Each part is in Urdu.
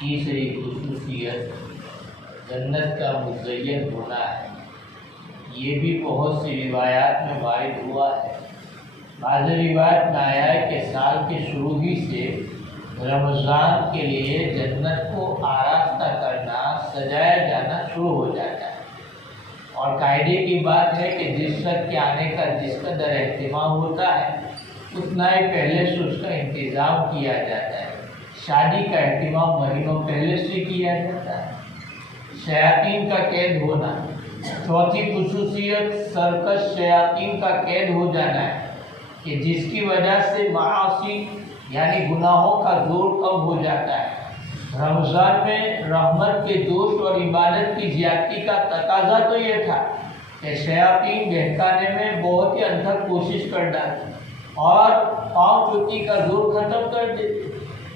تیسری خصوصیت جنت کا مزین ہونا ہے۔ یہ بھی بہت سی روایات میں وارد ہوا ہے۔ بعض روایت میں آیا ہے کہ سال کے شروع ہی سے رمضان کے لیے جنت کو آراستہ کرنا، سجایا جانا شروع ہو جاتا ہے، اور قاعدے کی بات ہے کہ جس شخص کے آنے کا جس قدر اہتمام ہوتا ہے اتنا ہی پہلے سے اس کا انتظام کیا جاتا ہے۔ شادی کا اہتمام مہینوں پہلے سے کیا جاتا ہے۔ شیاطین کا قید ہونا، چوتھی خصوصیت سرکش شیاطین کا قید ہو جانا ہے کہ جس کی وجہ سے معاصی یعنی گناہوں کا زور کم ہو جاتا ہے۔ رمضان میں رحمت کے جوش اور عبادت کی زیادتی کا تقاضا تو یہ تھا کہ شیاطین بہکانے میں بہت ہی انتھک کوشش کر ڈالتے اور پاؤں چوٹی کا زور ختم کر دیتے،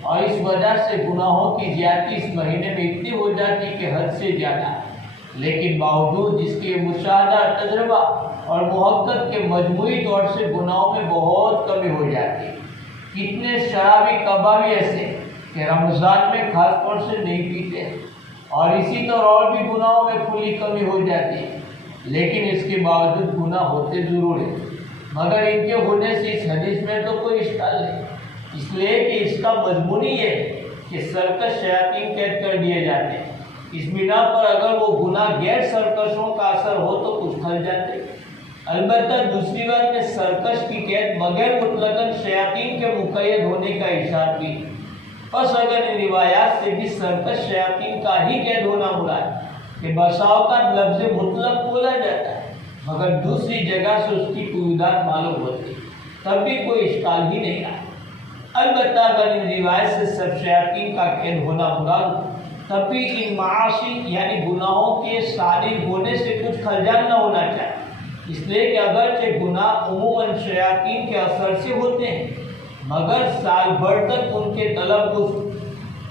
اور اس وجہ سے گناہوں کی زیادتی اس مہینے میں اتنی ہو جاتی کہ حد سے زیادہ۔ لیکن باوجود جس کے مشاہدہ، تجربہ اور محبت کے مجموعی طور سے گناہوں میں بہت کمی ہو جاتی۔ کتنے شرابی کبابی ایسے کہ رمضان میں خاص طور سے نہیں پیتے، اور اسی طرح اور بھی گناہوں میں کھلی کمی ہو جاتی ہے، لیکن اس کے باوجود گناہ ہوتے ضرور ہیں، مگر ان کے ہونے سے اس حدیث میں تو کوئی اشکال نہیں، اس لیے کہ اس کا مضمون یہ ہے کہ سرکش شیاطین قید کر دیے جاتے ہیں۔ اس بنا پر اگر وہ گناہ غیر سرکشوں کا اثر ہو تو کچھ کھل جاتے۔ البتہ دوسری بات میں سرکش کی قید بغیر مطلقاً شیاطین کے مقید ہونے کا ارشاد بھی، پس اگر ان روایات سے بھی سرکش شیاطین کا ہی قید ہونا مراد کہ بسا اوقات لفظ مطلق بولا جاتا ہے مگر دوسری جگہ سے اس کی قیودات معلوم ہوتی، تب بھی کوئی اشکال ہی نہیں آتا۔ البتہ اگر ان روایت سے سب شیاطین کا قید ہونا مراد تب بھی ان معاصی یعنی گناہوں کے صادر ہونے سے کچھ خلجان نہ ہونا چاہیے، اس لیے کہ اگرچہ گناہ عموماً شیاطین کے اثر سے ہوتے ہیں مگر سال بھر تک ان کے تلبس،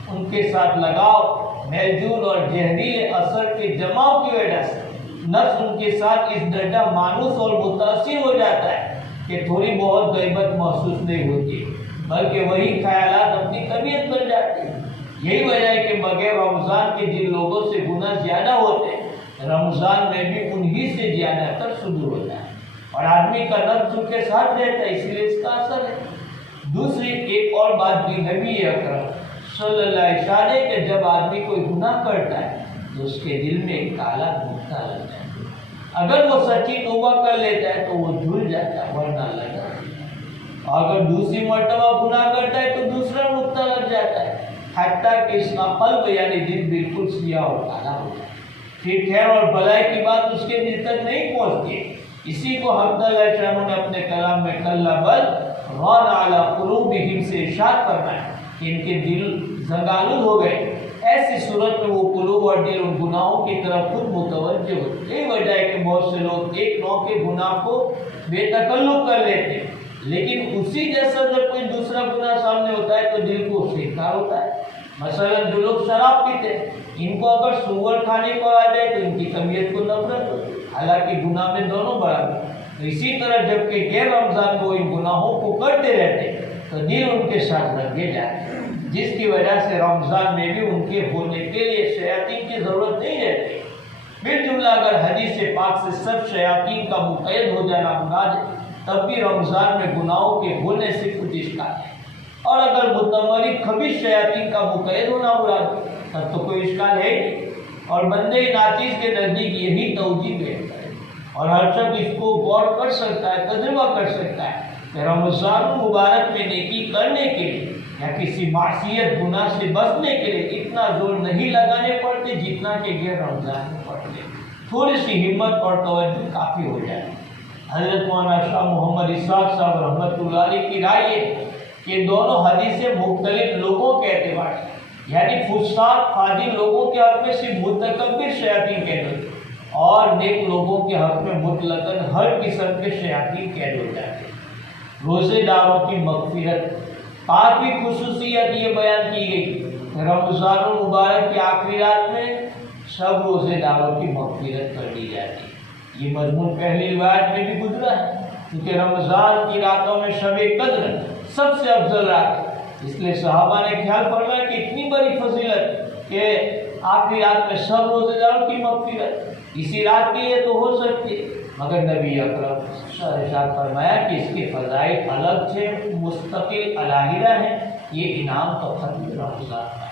ان کے ساتھ لگاؤ، میل جول اور زہریلے اثر کے جماؤ کی وجہ سے نفس ان کے ساتھ اس درجہ مانوس اور متاثر ہو جاتا ہے کہ تھوڑی بہت غیبت محسوس نہیں ہوتی، بلکہ وہی خیالات اپنی طبیعت بن جاتے ہیں۔ یہی وجہ ہے کہ بغیر رمضان کے جن لوگوں سے گناہ زیادہ ہوتے ہیں رمضان میں بھی انہی سے زیادہ تر صدور ہوتا ہے، اور آدمی کا نفس ان کے ساتھ رہتا ہے، اس لیے اس کا اثر ہے۔ دوسری ایک اور بات بھی نبی اکرم صلی اللہ علیہ وسلم ہے کہ جب آدمی کوئی گناہ کرتا ہے تو اس کے دل میں ایک کالا نقطہ لگتا ہے، اگر وہ سچی توبہ کر لیتا ہے تو وہ دھل جاتا ہے ورنہ لگا، اگر دوسری مرتبہ گناہ کرتا ہے تو دوسرا نقطہ لگ جاتا ہے، حتیٰ کہ اس کا قلب یعنی دل بالکل سیاہ اور کالا ہو جاتا ہے، پھر خیر اور بھلائی کی بات اس کے دل تک نہیں پہنچتی۔ اسی کو حمد اللہ علیہ وسلم نے اپنے کلام میں کلا بل ران علی قلوبہم سے ارشاد فرمایا کہ ان کے دل زنگآلود ہو گئے، ایسی صورت میں وہ قلوب اور دل ان گناہوں کی طرف خود متوجہ ہوتے۔ یہی وجہ ہے کہ بہت سے لوگ ایک نوع کے گناہ کو بے تکلف کر لیتے ہیں، لیکن اسی جیسا جب کوئی دوسرا گناہ سامنے ہوتا ہے تو دل کو شکار ہوتا ہے۔ مثلا جو لوگ شراب پیتے ہیں ان کو اگر سور کھانے کو آ جائے تو ان کی طبیعت کو نفرت ہوتی ہے، حالانکہ گناہ میں دونوں برابر ہیں۔ تو اسی طرح جب کہ غیر رمضان میں وہ ان گناہوں کو کرتے رہتے ہیں تو دل ان کے ساتھ لگے جاتے ہیں، جس کی وجہ سے رمضان میں بھی ان کے ہونے کے لیے شیاطین کی ضرورت نہیں رہتی۔ بالجملہ اگر حدیث پاک سے سب شیاطین کا مقید ہو جانا مراد ہے تب بھی رمضان میں گناہوں کے ہونے سے کچھ اشکال ہے، اور اگر متمرد خبیث شیاطین کا مقید ہونا مراد ہے تب تو کوئی اشکال ہے نہیں، اور بندے ناچیز کے نزدیک یہی توجیہ بہتر ہے، اور ہر شخص اس کو غور کر سکتا ہے، تجربہ کر سکتا ہے کہ رمضان مبارک میں نیکی کرنے کے لیے یا کسی معصیت گناہ سے بچنے کے لیے اتنا زور نہیں لگانے پڑتے جتنا کہ غیر رمضان میں پڑتے، تھوڑی سی ہمت اور توجہ کافی ہو جائے۔ حضرت مولانا شاہ محمد اسحاق صاحب رحمۃ اللہ علیہ کی رائے ہے کہ دونوں حدیثیں مختلف لوگوں کے اعتبار سے یعنی فساق فاجر لوگوں کے حق میں صرف متکبر شیاطین قید ہوتے اور نیک لوگوں کے حق میں مطلقاً ہر قسم کے شیاطین قید ہو جاتے۔ روزے داروں کی مغفرت، پانچویں خصوصیت یہ بیان کی گئی کہ رمضان المبارک کی آخری رات میں سب روزے داروں کی مغفرت کر دی جاتی ہے۔ یہ مضمون پہلی روایت میں بھی گزرا ہے، کیونکہ رمضان کی راتوں میں شب قدر سب سے افضل رات ہے، اس لیے صحابہ نے خیال فرمایا کہ اتنی بڑی فضیلت کہ آخری رات میں سب روزے داروں کی مغفرت اسی رات کے لیے تو ہو سکتی ہے، مگر نبی اکرم ارشاد فرمایا کہ اس کے فضائل الگ تھے، مستقل علاحدہ ہیں، یہ انعام تو ختم رمضان ہے۔